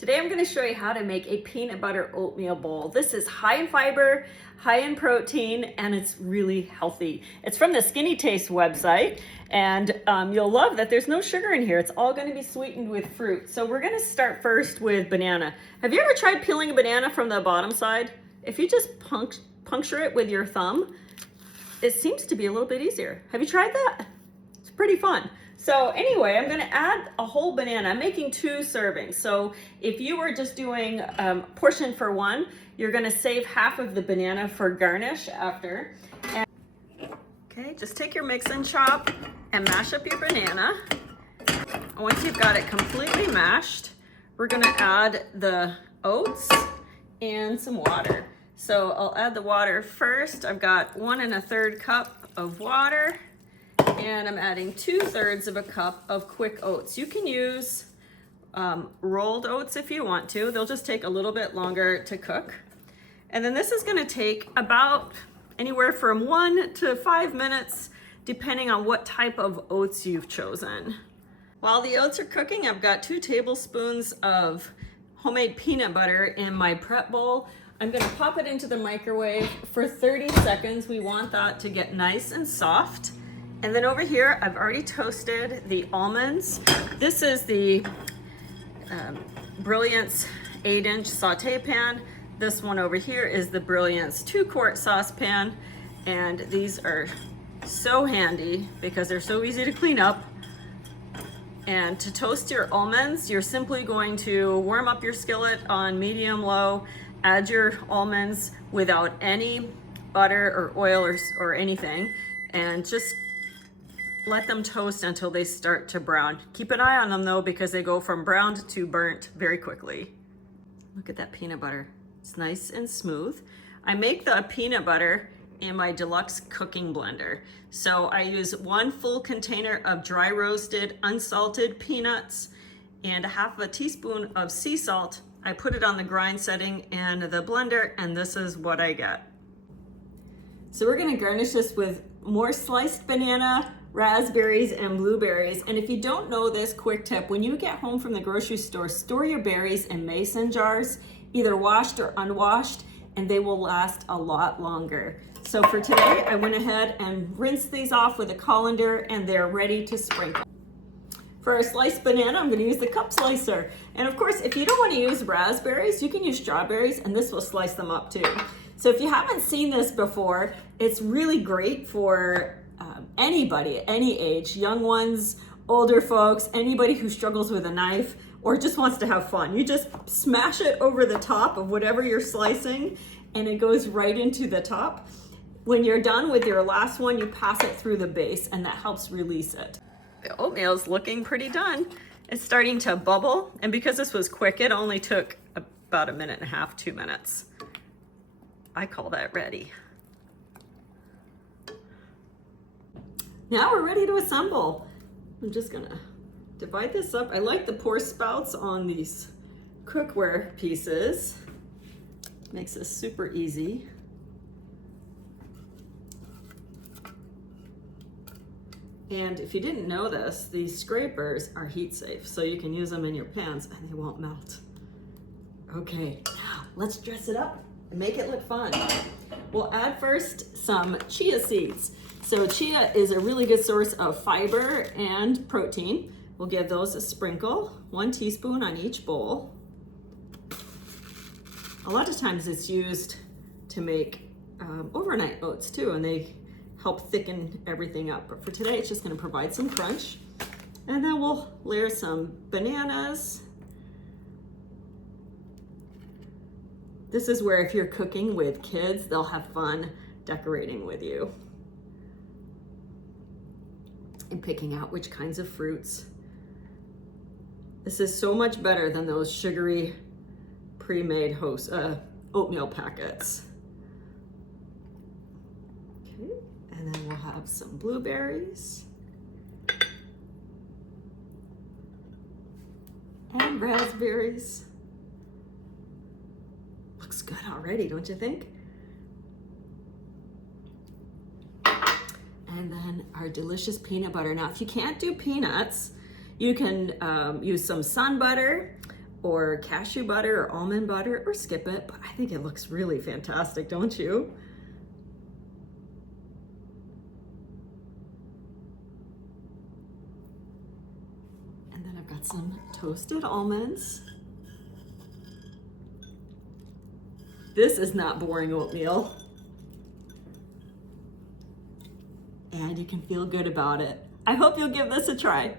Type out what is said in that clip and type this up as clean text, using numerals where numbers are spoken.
Today I'm going to show you how to make a peanut butter oatmeal bowl. This is high in fiber, high in protein, and it's really healthy. It's from the Skinny Taste website, and you'll love that there's no sugar in here. It's all going to be sweetened with fruit. So we're going to start first with banana. Have you ever tried peeling a banana from the bottom side? If you just puncture it with your thumb, it seems to be a little bit easier. Have you tried that? It's pretty fun. So anyway, I'm gonna add a whole banana. I'm making 2 servings. So if you were just doing portion for 1, you're gonna save half of the banana for garnish after. Okay, just take your mix and chop and mash up your banana. Once you've got it completely mashed, we're gonna add the oats and some water. So I'll add the water first. I've got 1 1/3 cup of water. And I'm adding 2/3 of a cup of quick oats. You can use rolled oats if you want to. They'll just take a little bit longer to cook. And then this is gonna take about anywhere from 1 to 5 minutes, depending on what type of oats you've chosen. While the oats are cooking, I've got 2 tablespoons of homemade peanut butter in my prep bowl. I'm gonna pop it into the microwave for 30 seconds. We want that to get nice and soft. And then over here, I've already toasted the almonds. This is the Brilliance 8-inch saute pan. This one over here is the Brilliance 2-quart saucepan. And these are so handy because they're so easy to clean up. And to toast your almonds, you're simply going to warm up your skillet on medium-low, add your almonds without any butter or oil or anything, and just let them toast until they start to brown. Keep an eye on them though, because they go from browned to burnt very quickly. Look at that peanut butter. It's nice and smooth. I make the peanut butter in my deluxe cooking blender. So I use 1 full container of dry roasted unsalted peanuts and 1/2 teaspoon of sea salt. I put it on the grind setting in the blender, and this is what I get. So we're gonna garnish this with more sliced banana, raspberries, and blueberries. And if you don't know this quick tip, when you get home from the grocery store, store your berries in mason jars, either washed or unwashed, and they will last a lot longer. So for today, I went ahead and rinsed these off with a colander, and they're ready to sprinkle. For our sliced banana, I'm gonna use the cup slicer. And of course, if you don't wanna use raspberries, you can use strawberries, and this will slice them up too. So if you haven't seen this before, it's really great for anybody, any age, young ones, older folks, anybody who struggles with a knife or just wants to have fun. You just smash it over the top of whatever you're slicing, and it goes right into the top. When you're done with your last one, you pass it through the base, and that helps release it. The oatmeal's looking pretty done. It's starting to bubble, and because this was quick, it only took about 1.5 minutes, 2 minutes. I call that ready. Now we're ready to assemble. I'm just gonna divide this up. I like the pour spouts on these cookware pieces. Makes this super easy. And if you didn't know this, these scrapers are heat safe, so you can use them in your pans and they won't melt. Okay, now let's dress it up and make it look fun. We'll add first some chia seeds. So chia is a really good source of fiber and protein. We'll give those a sprinkle, 1 teaspoon on each bowl. A lot of times it's used to make overnight oats too, and they help thicken everything up. But for today, it's just gonna provide some crunch. And then we'll layer some bananas. This is where if you're cooking with kids, they'll have fun decorating with you and picking out which kinds of fruits. This is so much better than those sugary pre-made oatmeal packets. Okay, and then we'll have some blueberries and raspberries. Looks good already, don't you think? And then our delicious peanut butter. Now, if you can't do peanuts, you can use some sun butter or cashew butter or almond butter, or skip it, but I think it looks really fantastic, don't you? And then I've got some toasted almonds. This is not boring oatmeal. And you can feel good about it. I hope you'll give this a try.